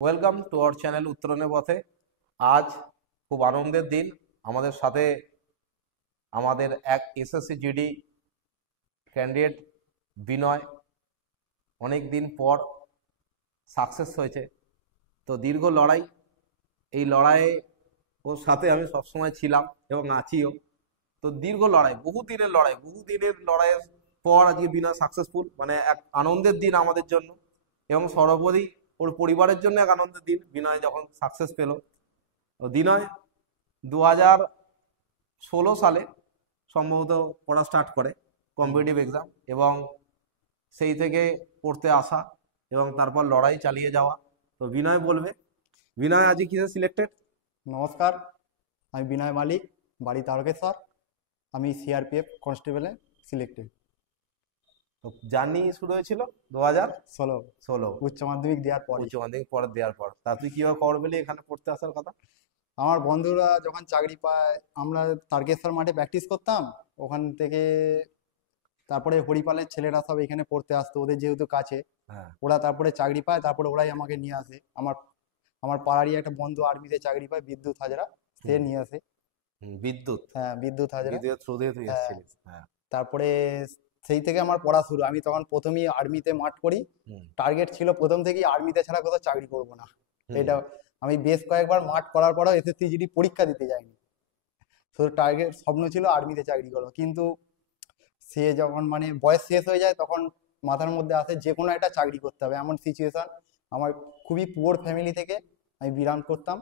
Welcome to our channel উত্তরণের পথে। আজ খুব আনন্দের দিন। আমাদের সাথে আমাদের এক এসএসসি জিডি ক্যান্ডিডেট বিনয় অনেক দিন পর সাকসেস হয়েছে। তো দীর্ঘ লড়াই, এই লড়াইয়ে ওর সাথে আমি সবসময় ছিলাম এবং আছিও। তো দীর্ঘ লড়াই, বহুদিনের লড়াইয়ের পর আজকে বিনয় সাকসেসফুল, মানে এক আনন্দের দিন আমাদের জন্য এবং সর্বোপরি ওর পরিবারের জন্য এক আনন্দের দিন বিনয় যখন সাকসেস পেল। বিনয় 2016 সালে সম্ভবত পড়া স্টার্ট করে কম্পিটিটিভ এক্সাম, এবং সেই থেকে পড়তে আসা এবং তারপর লড়াই চালিয়ে যাওয়া। তো বিনয় বলবে, বিনয় আজকে কিসে সিলেক্টেড? নমস্কার, আমি বিনয় মালিক, বাড়ি তারকেশ্বর। আমি সিআরপিএফ কনস্টেবলে সিলেক্টেড। তো জার্নি শুরু হয়েছিল 2016 16 উচ্চ মাধ্যমিক দেওয়ার পরে। উচ্চ মাধ্যমিক পরে দেওয়ার পর তা তুই কিভাবে খবর পেলি এখানে পড়তে আসার কথা? আমার বন্ধুরা যখন চাকরি পায়, আমরা তারকেশ্বর মাঠে প্র্যাকটিস করতাম। ওখান থেকে তারপরে হরিপালের ছেলেরা সব এখানে পড়তে আসতো, ওদের যেহেতু কাছে। হ্যাঁ, ওরা তারপরে চাকরি পায়, তারপরে ওরাই আমাকে নিয়ে আসে। আমার আমার পাড়ারই একটা বন্ধু আর্মিতে চাকরি পায়, বিদ্যুৎ হাজরা, সে হুম, নিয়ে আসে। বিদ্যুৎ হ্যাঁ, বিদ্যুৎ হাজরা। বিদ্যুৎ থ্রু দিয়ে তুই হ্যাঁ, এসেছিলিস? হ্যাঁ। তারপরে সেই থেকে আমার পড়া শুরু। আমি তখন প্রথমেই আর্মিতে মাঠ করি। হুম টার্গেট ছিল প্রথম থেকেই আর্মিতে ছাড়া কোথাও চাকরি করবো না। হুম এটা আমি বেশ কয়েকবার মাঠ করার পরেও এসএসসি জিডি পরীক্ষা দিতে যাইনি। শুধু টার্গেট, স্বপ্ন ছিল আর্মিতে চাকরি করবো। কিন্তু সে যখন মানে বয়স শেষ হয়ে যায়, তখন মাথার মধ্যে আসে যে কোনো একটা চাকরি করতে হবে, এমন সিচুয়েশন। আমার খুবই পুয়ার ফ্যামিলি থেকে আমি বিলং করতাম।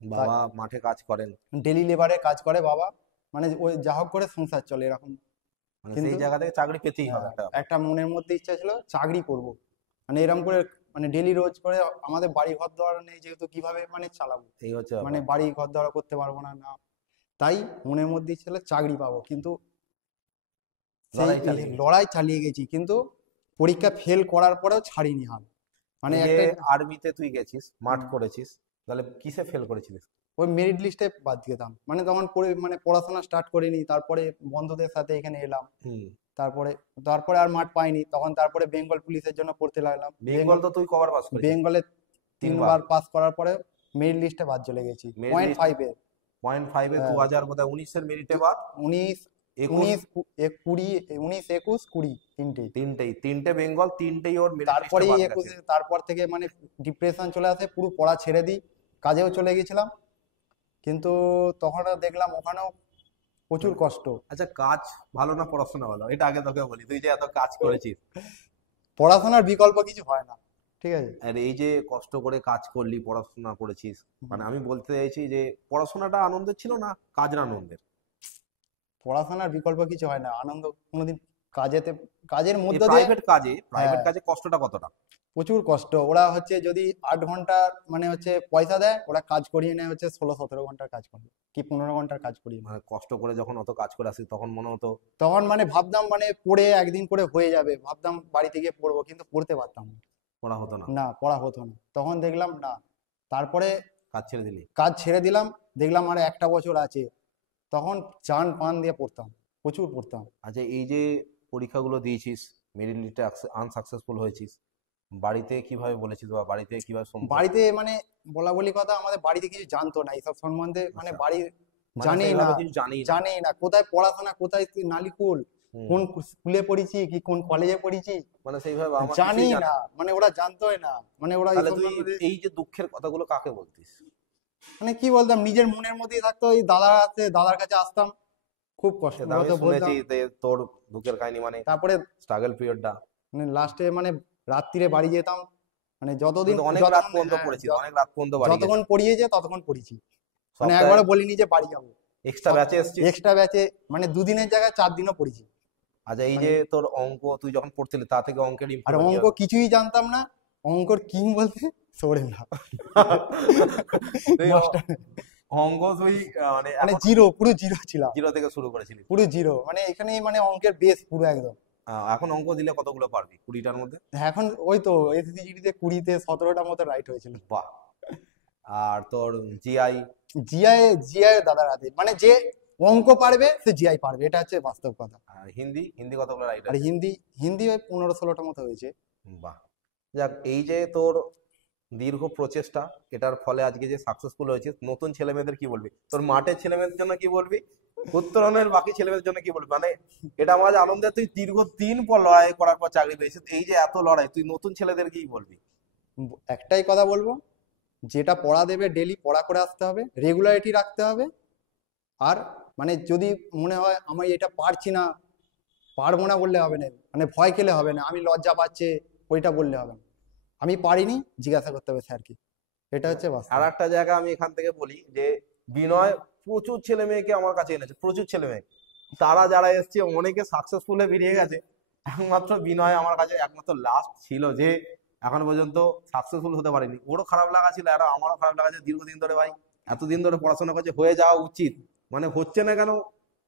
বাবা মাঠে কাজ করেন, ডেলি লেবারে কাজ করে বাবা, মানে ওই যা হোক করে সংসার চলে এরকম। মানে সেই কিন্তু জায়গা থেকে চাকরি পেতেই হবে হ্যাঁ, একটা ব্যাপার। একটা মনের মধ্যে ইচ্ছা ছিল চাকরি করব। মানে এরকম করে, মানে ডেলি রোজ করে আমাদের বাড়ি ঘর দেওয়ার নেই যেহেতু, কিভাবে মানে চালাবো, এই হচ্ছে মানে ব্যাপার। বাড়ি ঘর দেওয়া করতে পারবো না না। তাই মনের মধ্যে ইচ্ছা ছিল চাকরি পাবো। কিন্তু সেই লড়াই চালিয়ে গেছে। লড়াই চালিয়ে গেছি, কিন্তু পরীক্ষা ফেল করার পরেও ছাড়িনি হাল। মানে এই যে একটা আর্মিতে তুই গেছিস, মাঠ উম, করেছিস, তাহলে কিসে ফেল করেছিলিস? ওই মেরিট লিস্টে বাদ দিতাম। মানে তখন মানে পড়াশোনা স্টার্ট করিনি, তারপরে বন্ধুদের সাথে এখানে এলাম। হুম। তারপরে তারপরে আর মাঠ পাইনি তখন। তারপরে বেঙ্গল পুলিশের জন্য পড়তে লাগলাম। বেঙ্গল তো তুই কবার পাস করেছিস? বেঙ্গলে 3 বার। 3বার পাস করার পরে মেরিট লিস্টে বাদ চলে গেছি, মেরিট পয়েন্ট লিস্ট ফাইভে। 0.5-এ হ্যাঁ, 2019-এর মেরিটে বা 19, 21। 19, 20, 19, 21, 20 তিনটেই। তিনটে বেঙ্গল, তিনটেই ওর মেরিট লিস্টে তারপরেই বাদ গেছে। 21, তারপর থেকে মানে ডিপ্রেশন চলে আসে, পুরো পড়া ছেড়ে দিই। কাজেও চলে গেছিলাম, কিন্তু তখন দেখলাম ওখানেও প্রচুর মানে কষ্ট। আচ্ছা, কাজ ভালো না পড়াশোনা ভালো, এটা আগে তোকে বলি। তুই যে এত কাজ করেছিস, পড়াশোনার বিকল্প কিছু হয় না, ঠিক আছে। আর এই যে কষ্ট করে কাজ করলি, পড়াশোনা করেছিস, মানে আমি বলতে চাইছি যে পড়াশোনাটা আনন্দের ছিল না কাজের আনন্দের? পড়াশোনার বিকল্প কিছু হয় না, আনন্দ কোনোদিন কাজেতে, কাজের এই মধ্য দিয়ে। প্রাইভেট কাজে, প্রাইভেট হ্যাঁ, কাজে কষ্টটা কতটা? প্রচুর কষ্ট। ওরা হচ্ছে যদি 8 ঘন্টা মানে হচ্ছে পয়সা দেয়, ওরা কাজ করিয়ে নেয় হচ্ছে 16-17 ঘন্টার কাজ করবে, কি 15 ঘন্টার কাজ করিয়ে নেয়। মানে কষ্ট করে যখন অত কাজ করে আসি তখন মনে হতো তখন মানে ভাবতাম মানে পড়ে একদিন করে হয়ে যাবে, ভাবতাম বাড়িতে গিয়ে পড়বো, কিন্তু পড়তে পারতাম না। পড়া হতো না। না, পড়া হতো না। তখন দেখলাম না, তারপরে কাজ ছেড়ে দিলি? কাজ ছেড়ে দিলাম। দেখলাম আর একটা বছর আছে, তখন চান পান দিয়ে পড়তাম, প্রচুর পড়তাম। আচ্ছা, এই যে পরীক্ষাগুলো দিয়েছিস, মেরিট লিস্টে আনসাকসেসফুল হয়েছিস, বাড়িতে কিভাবে বলেছিস বা বাড়িতে কিভাবে বাড়িতে মানে বলা বলি কথা, আমাদের বাড়িতে কিছু জানতো না এইসব সম্বন্ধে। মানে আচ্ছা, বাড়ি মানে জানেই না, সেইভাবে কিছু জানি না। জানেই না কোথায় পড়াশোনা, কোথায় কি নালিকুল, হুম। কোন স্কুলে পড়েছি কি কোন কলেজে পড়েছি, মানে সেইভাবে আমার জানি কিছুই জানে না। না। মানে আচ্ছা, ওরা জানতোই না, মানে ওরা তাহলে এইসব তুই সম্বন্ধে। এই যে দুঃখের কথাগুলো কাকে বলতিস? মানে কি বলতাম, নিজের মনের মধ্যেই থাকতো। ওই দাদা আছে, দাদার কাছে আসতাম, খুব কষ্ট সেটা আমি হতো শুনেছি বলতাম। যে তোর দুঃখের কাহিনী, মানে তারপরে স্ট্রাগল পিরিয়ডটা। মানে লাস্টে মানে রাত্রিরে বাড়ি যেতাম। মানে তুই যতদিন তো অনেক রাত যতক্ষণ পর্যন্ত হ্যাঁ, পড়েছিস, অনেক রাত পর্যন্ত বাড়ি যতক্ষণ গেছিস। পড়িয়েছে ততক্ষণ পড়েছি। মানে সপ্তাহে একবারও বলিনি যে বাড়ি যাবো। এক্সট্রা ব্যাচে এসেছিস? এক্সট্রা ব্যাচে মানে দুদিনের জায়গায় 4 দিনও পড়েছি। আচ্ছা, এই মানে যে তোর অঙ্ক তুই যখন পড়ছিলি তা থেকে অঙ্কের আর ইমপ্রুভমেন্ট অঙ্ক কিভাবে? কিছুই জানতাম না। অঙ্কর কিং বলতে সরে না তুই মাস্টার, অঙ্ক তুই মানে মানে এখন জিরো, পুরো জিরো ছিলাম। জিরো থেকে শুরু করেছিলিস? পুরো জিরো, মানে এখানেই মানে অঙ্কের বেস পুরো একদম। এখন অঙ্ক দিলে কতগুলো পারবি 20টার মধ্যে? এখন ওই তো এসএসসি জিডিতে 20-তে 17টা মতো রাইট হয়েছিল। বাহ। আর তোর জিআই? জিআই, জিআই দাদার হাতে, মানে যে অঙ্ক পারবে সে জিআই পারবে, এটা হচ্ছে বাস্তব কথা। আর হিন্দি, হিন্দি কতগুলো রাইট আর আছে? হিন্দি, হিন্দি ওই 15-16টা মতো হয়েছে। বাহ। যাক, এই যে তোর দীর্ঘ প্রচেষ্টা, এটার ফলে আজকে যে সাকসেসফুল হয়েছে, নতুন ছেলে মেয়েদের কি বলবি, তোর মাঠের ছেলে মেয়েদের জন্য কি বলবি, উত্তরণের বাকি ছেলে মেয়েদের জন্য কি বলবি? মানে এটা আমার আনন্দের, তুই দীর্ঘদিন পর লড়াই করার পর চাকরি পেয়েছিস, এই যে এত লড়াই, তুই নতুন ছেলেদের কি বলবি? একটাই কথা বলবো, যেটা পড়া দেবে ডেলি পড়া করে আসতে হবে, রেগুলারিটি রাখতে হবে। আর মানে যদি মনে হয় আমি এটা পারছি না, পারবো না বললে হবে না, মানে ভয় খেলে হবে না, আমি লজ্জা পাচ্ছে ওইটা বললে হবে না, আমি পারিনি জিজ্ঞাসা করতে হবে স্যারকে, এটা হচ্ছে আর বাস্তব। একটা জায়গা আমি এখান থেকে বলি যে বিনয় প্রচুর ছেলে মেয়েকে আমার কাছে এনেছে, প্রচুর ছেলে মেয়ে, তারা যারা এসছে অনেকে সাকসেসফুল হয়ে বেরিয়ে গেছে, একমাত্র বিনয় আমার কাছে একমাত্র লাস্ট ছিল যে এখনো পর্যন্ত সাকসেসফুল হতে পারেনি। ওরও খারাপ লাগা ছিল, আর আমারও খারাপ লাগা ছিল, দীর্ঘদিন ধরে ভাই এতদিন ধরে পড়াশোনা করছে, হয়ে যাওয়া উচিত, মানে হচ্ছে না কেন,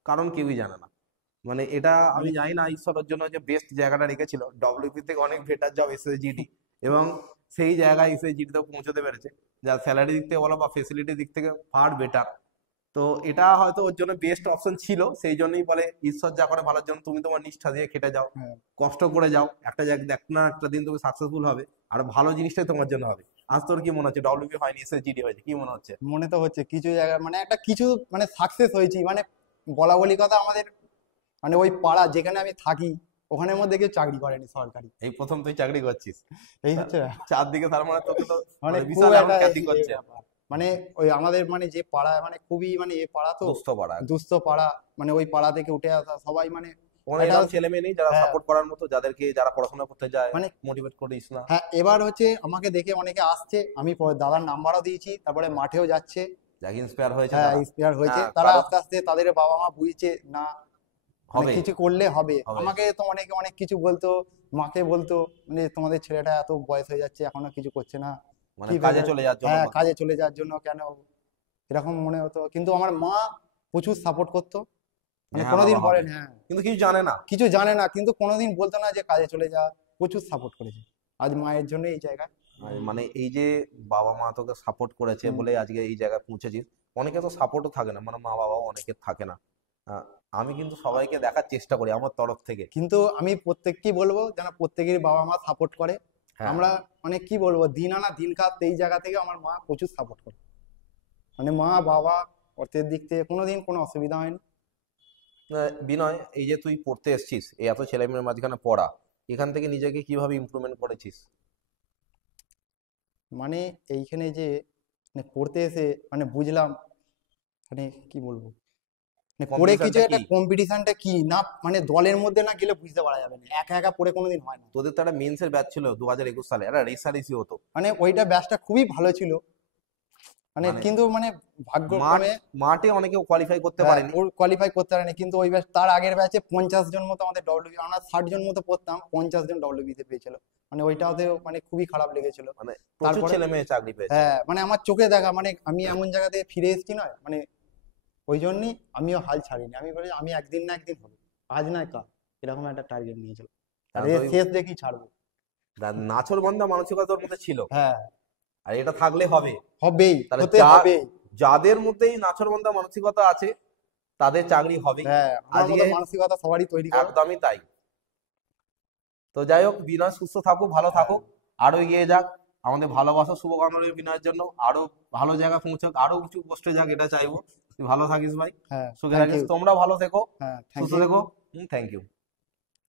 কারণ কেউই জানে না। মানে এটা আমি জানি না ঈশ্বরের জন্য যে বেস্ট জায়গাটা রেখেছিল, ডব্লিউপি থেকে অনেক বেটার জব এসএসজিডি, এবং সেই জায়গায় এসএসজিডি তে পৌঁছতে পেরেছে, যা স্যালারি দিক থেকে বলো বা ফেসিলিটি দিক থেকে ফার বেটার। তো এটা হয়তো ওর জন্য বেস্ট অপশন ছিল, সেই জন্যই বলে ঈশ্বর যা করে ভালোর জন্য, তুমি তোমার নিষ্ঠা দিয়ে খেটে যাও, হ্যাঁ, কষ্ট করে যাও, একটা জায়গা দেখ না একটা দিন তুমি সাকসেসফুল হবে, আর ভালো জিনিসটাই তোমার জন্য হবে। আজ তোর কি মনে হচ্ছে ডব্লিউপি হয়নি, এসএসজিডি হয়েছে, কি মনে হচ্ছে? মনে তো হচ্ছে কিছু জায়গায় মানে একটা কিছু মানে সাকসেস হয়েছি, মানে বলা বলি কথা আমাদের মানে ওই পাড়া যেখানে আমি থাকি ওখানের মধ্যে কেউ চাকরি করেনি সরকারি, এই প্রথম তুই চাকরি করছিস, এই হচ্ছে ব্যাপার। চারদিকে, তার মানে তোকে তো মানে মানে খুব বিশাল এখন একটা খ্যাতি এ করছে। ব্যাপার। মানে ওই আমাদের মানে যে পাড়া মানে খুবই মানে এ পাড়া তো দুস্থ পাড়া, দুস্থ পাড়া, মানে ওই পাড়া থেকে উঠে আসা সবাই মানে ওখানে একটা এরকম ছেলে মেয়ে নেই যারা হ্যাঁ সাপোর্ট করার মতো, যাদেরকে যারা পড়াশোনা করতে যায় মানে মোটিভেট করিস না? হ্যাঁ, এবার হচ্ছে আমাকে দেখে অনেকে আসছে, আমি দাদার নাম্বারও দিয়েছি, তারপরে মাঠেও যাচ্ছে, যাকে ইন্সপায়ার হয়েছে হ্যাঁ তারা। ইন্সপায়ার হয়েছে, হ্যাঁ, তারা কারো আস্তে আস্তে তাদের বাবা মা বুঝছে না মানে হবে কিছু করলে হবে। হবে আমাকে তো অনেকে অনেক কিছু বলতো, মাকে বলতো মানে তোমাদের ছেলেটা এত বয়স হয়ে যাচ্ছে এখনো কিছু করছে না, মানে কি কাজে ব্যাপার? চলে যাওয়ার জন্য হ্যাঁ, বলতো। কাজে চলে যাওয়ার জন্য কেন, এরকম মনে হতো। কিন্তু আমার মা প্রচুর সাপোর্ট করতো, মানে হ্যাঁ কোনোদিন বাবা হবে, বলেন হ্যাঁ কিন্তু কিছু জানে না। কিছু জানে না, কিন্তু কোনোদিন বলতো না যে কাজে চলে যা, প্রচুর সাপোর্ট করেছে, আজ মায়ের জন্য এই জায়গায়। মানে এই যে বাবা মা তোকে সাপোর্ট করেছে হুম। বলে আজকে এই জায়গায় পৌঁছেছিস। অনেকে তো সাপোর্টও থাকে না, মানে মা বাবাও অনেকের থাকে না। আহ, আমি কিন্তু সবাইকে দেখার চেষ্টা করি আমার তরফ থেকে। কিন্তু আমি প্রত্যেককেই বলবো যেন প্রত্যেকেরই বাবা মা সাপোর্ট করে। হ্যাঁ, আমরা মানে কি বলবো, দিন আনা দিন খাত এই জায়গা থেকে আমার মা প্রচুর সাপোর্ট করে, মানে মা বাবা অর্থের দিক থেকে কোনোদিন কোনো অসুবিধা হয়নি। বিনয়, এই যে তুই পড়তে এসেছিস, এই এত ছেলে মেয়ের মাঝখানে পড়া, এখান থেকে নিজেকে কিভাবে ইমপ্রুভমেন্ট করেছিস? মানে এইখানে যে মানে পড়তে এসে মানে বুঝলাম, মানে কি বলবো, মানে পড়ে কিছু কম্পিটিশনটা একটা কি? কম্পিটিশনটা কি না, মানে দলের মধ্যে না গেলে বুঝতে পারা যাবে না, একা একা পড়ে কোনোদিন হয় না। তোদের তো একটা মেন্সের ব্যাচ ছিল 2021 সালে, একটা রেসারেসি হতো, মানে ওইটা ব্যাচটা খুবই ভালো ছিল, মানে মানে কিন্তু মানে মাঠ ভাগ্যক্রমে মাঠে অনেকেও কোয়ালিফাই করতে হ্যাঁ পারেনি। ওর কোয়ালিফাই করতে পারেনি। কিন্তু ওই ব্যাচ তার আগের ব্যাচে 50 জন মতো আমাদের ডব্লিউবি, আমরা 60 জন মতো পড়তাম, 50 জন ডব্লিউবিতে পেয়েছিল, মানে ওইটাতেও মানে খুবই খারাপ লেগেছিল। মানে প্রচুর তারপরে ছেলে মেয়ে চাকরি পেয়েছে। হ্যাঁ মানে আমার চোখে দেখা, মানে আমি এমন জায়গা থেকে ফিরে এসেছি নয়, মানে ওই জন্যই আমিও হাল ছাড়িনি, আমি বলি আমি একদিন না একদিন হবে, আজ নয় কাল, এরকম একটা টার্গেট নিয়েছিল, আর কারণ এর তুই শেষ দেখি ছাড়বো। নাছোড়বান্দা মানসিকতা তোর মধ্যে ছিল, হ্যাঁ, আর এটা থাকলে হবে। হবেই, তাহলে হতে হবেই। যাদের মধ্যে এই নাছোড়বান্দা মানসিকতা আছে তাদের চাকরি হবেই। হ্যাঁ, আমার আজকে মতো মানসিকতা সবারই তৈরি করো। একদমই তাই। তো যাই হোক, বিনয় সুস্থ থাকুক, ভালো থাকুক, আরো এগিয়ে যাক, আমাদের ভালোবাসা শুভকামনা রইল বিনয়ের জন্য, আরো ভালো জায়গা পৌঁছাক, আরো উঁচু পোস্টে যাক, এটা চাইবো। তুই ভালো থাকিস ভাই, হ্যাঁ, সুখে থ্যাংক থাকিস, ইউ। তোমরা ভালো থেকো, হ্যাঁ, থ্যাংক সুস্থ ইউ। থেকো। Thank you.